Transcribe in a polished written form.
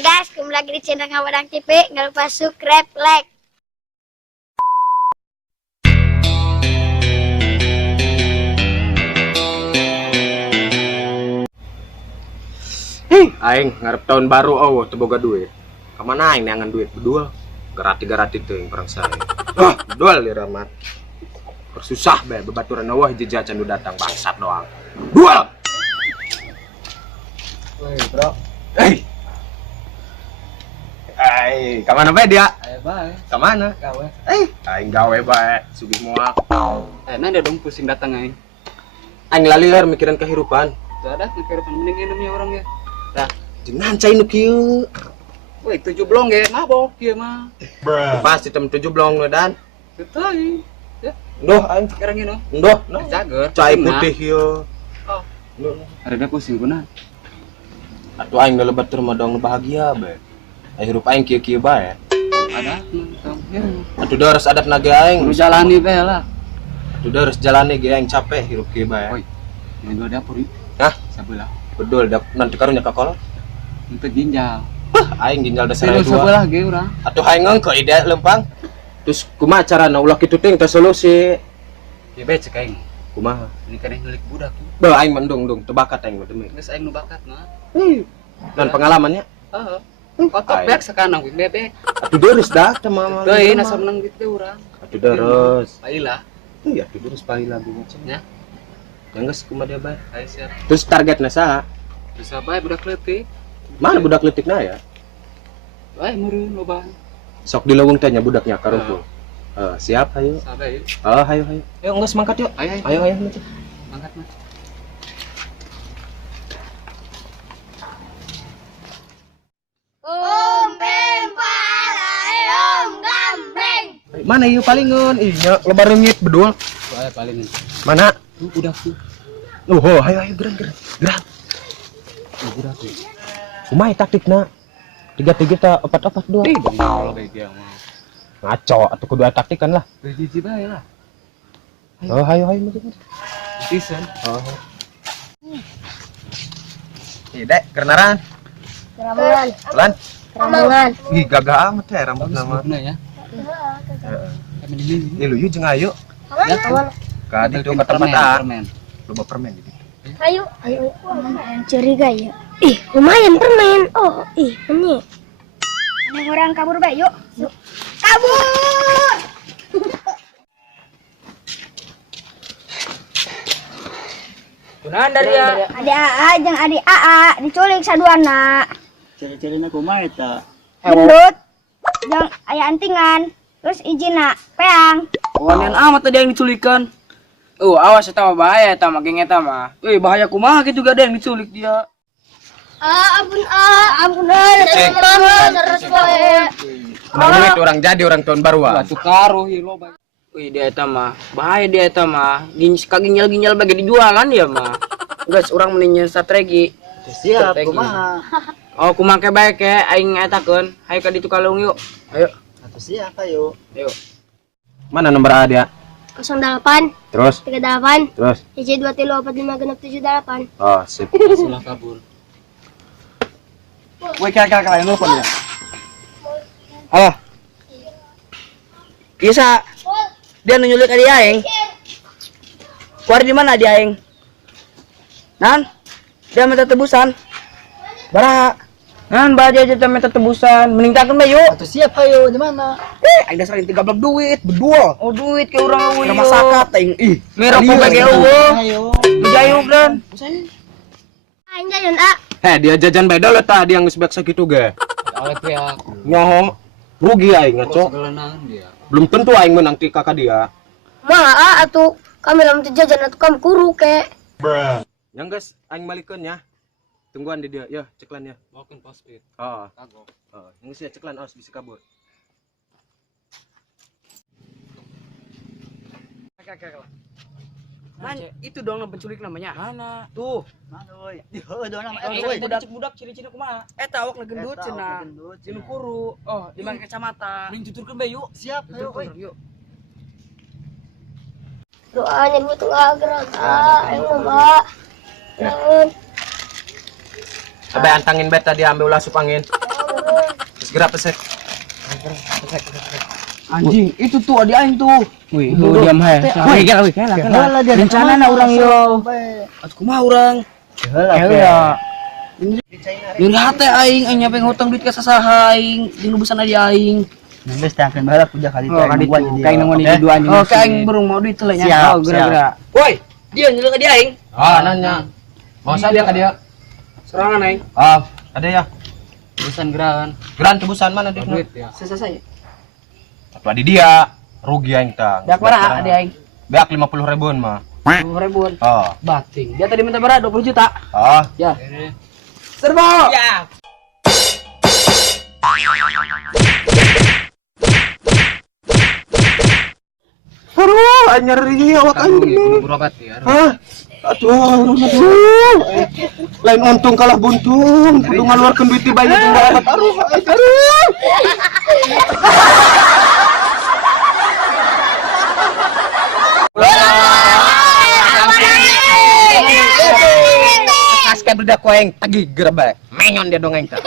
guys, kembali lagi di channel Kawadang TV. Jangan lupa subscribe, like. Aing ngarep tahun baru teboga duit. Kemana aing neangan duit berdua? Garati tuh yang perang saya. Dual di ramat. Bersusah be bebaturan wah hiji jajan nu datang bangsat doang. Dual. Woi, bro. Kemana be dia? Ayo bae. Kemana? Gawe. Aing gawe bae, sugih moal. Nanda dong pusing datang aing. Aing lalir mikiran kehidupan. Tuh ada kehidupan mending minumnya orang ya. Dah, Jengan cai nu kieu. woi 7 blong ge, mabok kieu mah. Pas sistem 7 blong nu dan. Teuing. Ya, Ndoh aing. sekarang ini. Ndoh, Cager. cai putih ieu. Oh. Ndoh. Ada pusing kuna. Atuh aing lebat tur modong bahagia be. Hirup aing kieu-kieu bae. Ada ya. Atuh dares adat nage aing. Lu jalani bae lah. Atuh dares jalane ge aing capek hirup kieu bae. Woi. Ini dua dapur yuk. Hah? Sebelah. Bedul nanti karunya ka kolot. Untuk ginjal. Aing ginjal dasar Saya dua. sebelah ge urang. Atuh aing ngeukeun ide lempang. Terus kumaha carana ulah kitu teh teu solusi. Ge bae cek aing. Kumaha? Ini kan nyulik budak. Beuh aing mendung tuh bakat aing mah demi. Geus aing nu bakat mah. Dan pengalamannya Heeh. Kotok bek sekarang gue bebek. atuh dares dah teh mama. Teuing asa menang gitu urang. Atuh dares. Baiklah. Iya atuh dares paling lagu macam. Ya. Yang geus kumaha dia bae. Ayo siap. Terus targetna saha? Bisa bae budak leutik. Mana budak leutikna ya? Bae meureun loba. Sok dileuweung teh nya budaknya karumpul. Siap hayu. Sabar yuk. Hayu. Ayo geus mangkat yuk. Ayo. Ayo. Mangkat mah. Mana ieu palingeun? Iya, lebar reungit bedul. Bae paling. Mana? Tuh budak tuh. Ayo gerak. Budak tuh. Kumaha taktikna? 3-3 ta 4-4-2. Kalau kayak dia mah. Ngaco atuh kudu aya taktikan lah. Biji bae lah. Hayu. Pisan. Dek, kerenaran. Ramungan. Lan. Ih, gagah amat teh rambutna mah. Bagus ya. Ih, luyu jeung ayu. Ya tuh. Ka ditu ka tempat A. Permen. Loba permen di ditu. Ayo. Curiga ya. Ih, lumayan permen. Oh, ini. Ada orang kabur bae, yuk. Kabur. Kunaon dari ya? Ada AA jeung Adi AA diculik saduana. Ciri-cirina kumaha eta? Gendut. Jeung aya antingan. Terus izina peang. Wanian amat tadi yang diculikan. Awas eta mah bahaya eta mah geng eta mah. Bahaya kumaha gitu gak ada yang diculik dia. Ampun. Terus bae. Mang duit orang jadi orang tahun baru ah. Batu karo hilo bae. Dia eta mah bahaya dia eta mah. Ginjal bagi dijualan dia mah. Guys, orang mendingin strategi. Siap kumaha? Oh, kumaha bae ke aing etakeun. Hayu ka ditu kalung yuk. Ayo. Atuh siap ayo. Ayo. Mana nomor A dia? 08 Terus 38 terus. hiji 2345 678. Oh, sip. Sulah kabur. Woi, kira lain lu pon ya. Halo. Bisa. Dia nyulik adi aing. Kuari di mana dia aing? Nan? Dia minta tebusan. Bara. Nan baja aja minta tebusan. Meninggalkan bae yuk. Atuh siap ayo di mana? Aing dasar inti gablok duit, berdua. Oh, duit ke urang eueuh. Rumah sakit aing. Ih, Merok bage eueuh. Ayo. Dijayuk dan. Aing jajan A. dia jajan bae dulu tadi yang geus beak sakitu ge. Awet ya. Nyaho rugi aing ngaco. Segalanan dia. Belum tentu aing menang ti kakak dia. Mah atuh kami lamun teu jajan atuh kam kuru ke. Yang geus aing malikeun ya. Tungguan di dia. Ya, ceklan ya. Bawakan paspit. Kagok. Yang geus ya ceklan aos bisa kabur. Man, itu dong penculik namanya. Mana? Tuh. Mana euy? Di heuh dong nama eta Euy, euy. budak ciri-ciri kumaha? Eta awak gendut cenah. Jeung kuru. Oh, di mana kacamata. Mending tuturkeun bae yuk. Siap ayo euy. Yuk. Doanya butuh gerak. Aing mah, Mbak. Coba antangin bet tadi ambil ulah sup angin. segera pesek. Anjing, itu tuh adik aing tuh. Wih, lu diam hai. Wih, kela. Kalah dia Rencana na orang yo. Atuh kumaha urang? Kalah. Nyuri hate aing nyampe ngutang duit ka sasaha aing, jeung nubusan adi aing. Nangis tangkeun baheula puja kali Oh, kali itu. Kayak nang di dua anjing. Oh, ka aing burung mau duit teh nya. Siap, Oh, geura-geura. Woi, dia nyulik ka di aing. Ah, nanya. Mau saya ke dia. Serangan aing. Ah, ada ya. Busan gerakan. Geran tebusan mana dia? Duit ya. Selesai. Atau di dia. Rugi aing tang. Dak bara adi aing. Beak 50.000 mah. 20.000-an. Oh. Bating. Dia tadi minta berapa? 20 juta. Ah. Ya. Serbo. Ya. Aduh, anyar ini awak aing. Berobat ya. Hah? Aduh. Lain untung kalah buntung. Kudu ngaluarkeun duit di bayi berobat. Aduh. Kaskan budak koeng tagi gerebek. Menyon dia dongeng teh.